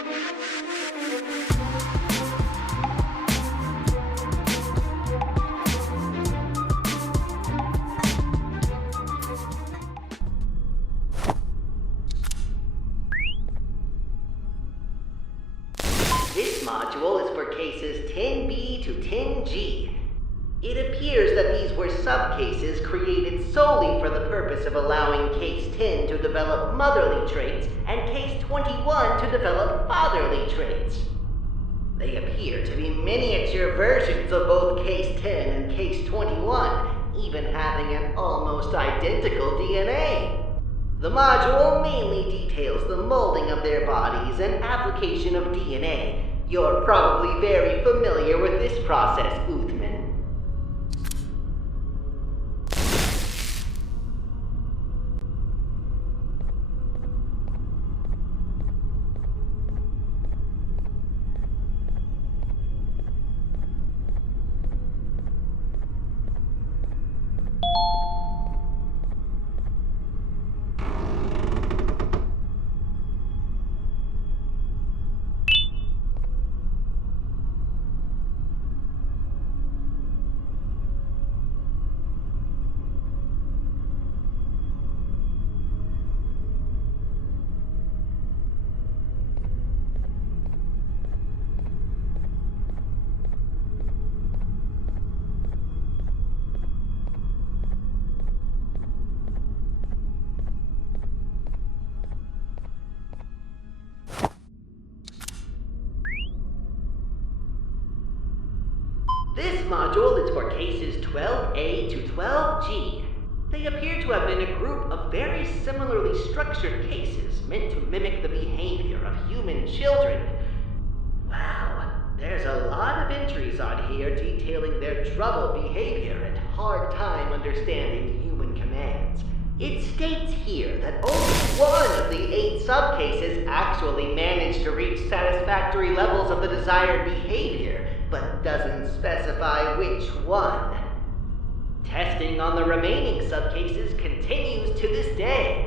This module is for cases 10B to 10G. It appears that these were subcases created solely for the purpose of allowing Case 10 to develop motherly traits and Case 21 to develop fatherly traits. They appear to be miniature versions of both Case 10 and Case 21, even having an almost identical DNA. The module mainly details the molding of their bodies and application of DNA. You're probably very familiar with this process, Uthman. This module is for cases 12A to 12G. They appear to have been a group of very similarly structured cases meant to mimic the behavior of human children. Wow, there's a lot of entries on here detailing their troubled behavior and hard time understanding human commands. It states here that only one of the 8 subcases actually managed to reach satisfactory levels of the desired behavior, but doesn't specify which one. Testing on the remaining subcases continues to this day.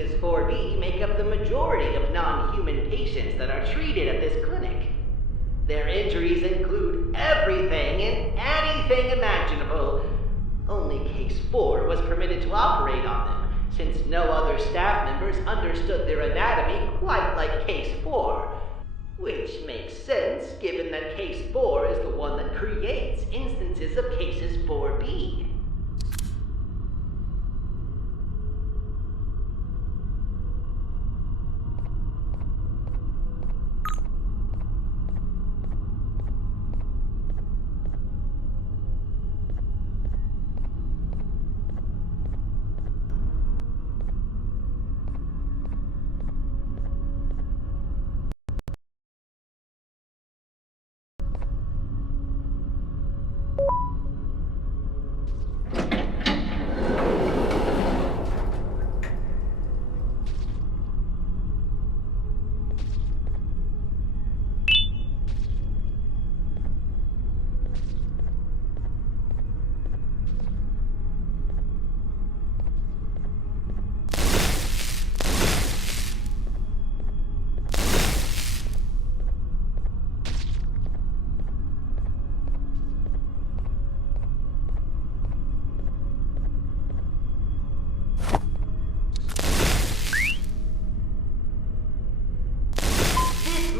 cases 4B make up the majority of non-human patients that are treated at this clinic. Their injuries include everything and anything imaginable. Only Case 4 was permitted to operate on them, since no other staff members understood their anatomy quite like Case 4. Which makes sense, given that Case 4 is the one that creates instances of Cases 4B.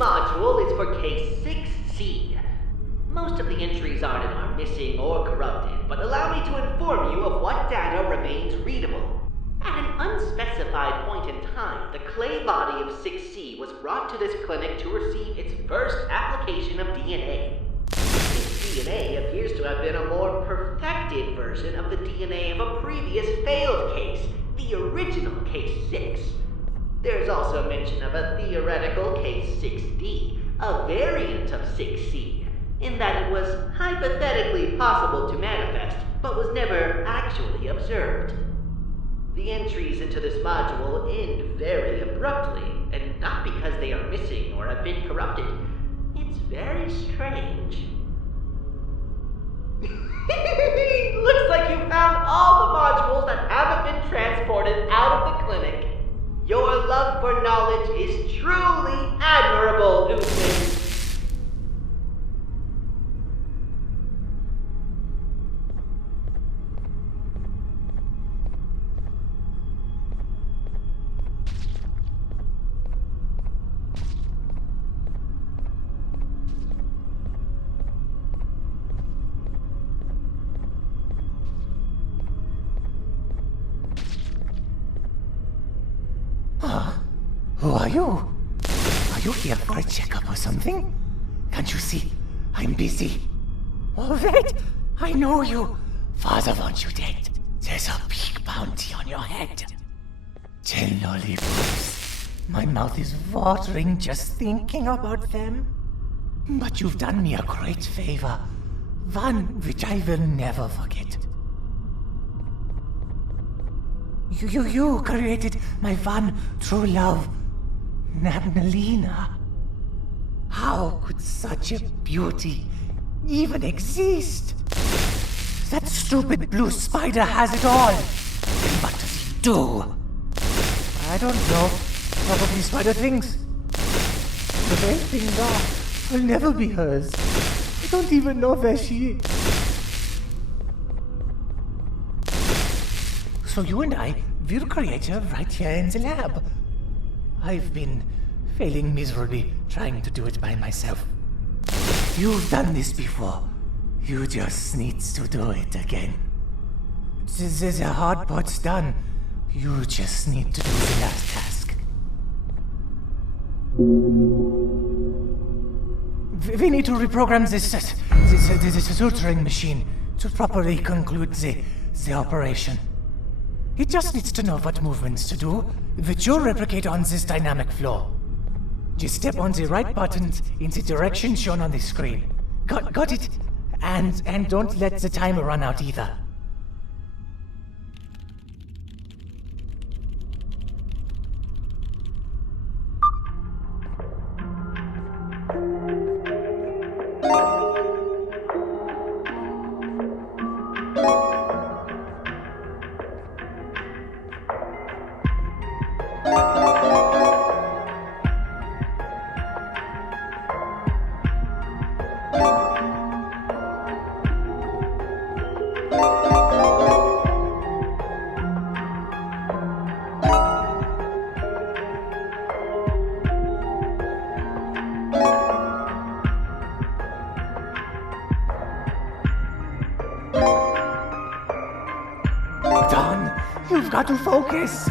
Module is for Case 6C. Most of the entries on it are missing or corrupted, but allow me to inform you of what data remains readable. At an unspecified point in time, the clay body of 6C was brought to this clinic to receive its first application of DNA. Its DNA appears to have been a more perfected version of the DNA of a previous failed case, the original Case 6. There's also mention of a theoretical Case 6D, a variant of 6C, in that it was hypothetically possible to manifest, but was never actually observed. The entries into this module end very abruptly, and not because they are missing or have been corrupted. It's very strange. Looks like you found all the modules that haven't been transported out of the clinic. Your love for knowledge is truly admirable, Usman. Who are you? Are you here for a checkup or something? Can't you see? I'm busy. Oh, wait! I know you! Father wants you dead. There's a big bounty on your head. 10 lollipops. My mouth is watering just thinking about them. But you've done me a great favor. One which I will never forget. You created my one true love, Nabnalina. How could such a beauty even exist? That stupid blue spider has it all. And what does he do? I don't know. Probably spider things. The very things will never be hers. I don't even know where she is. So you and I will create her right here in the lab. I've been failing miserably trying to do it by myself. You've done this before. You just need to do it again. The hard part's done. You just need to do the last task. We need to reprogram this suturing machine to properly conclude the operation. It just needs to know what movements to do, which you'll replicate on this dynamic floor. Just step on the right button in the direction shown on the screen. Got it? And don't let the timer run out either. You've got to focus.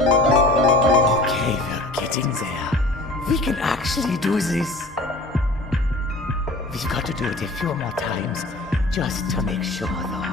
Okay, we're getting there. We can actually do this. We've got to do it a few more times, just to make sure, though.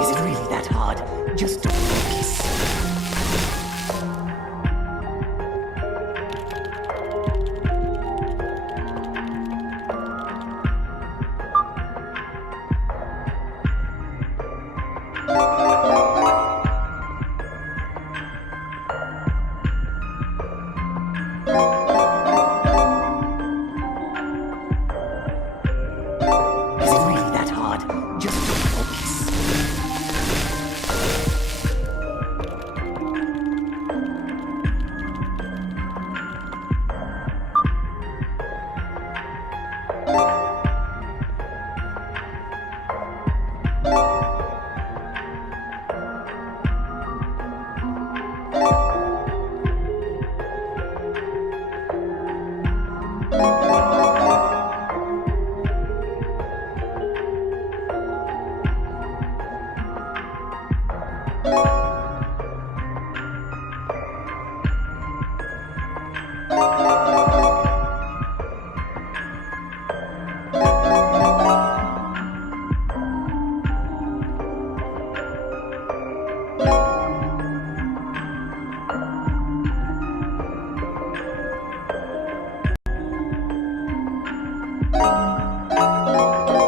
Is it really that hard? Just don't focus. Is it really that hard? Just don't focus.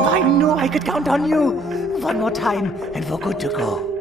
I knew I could count on you. One more time, and we're good to go.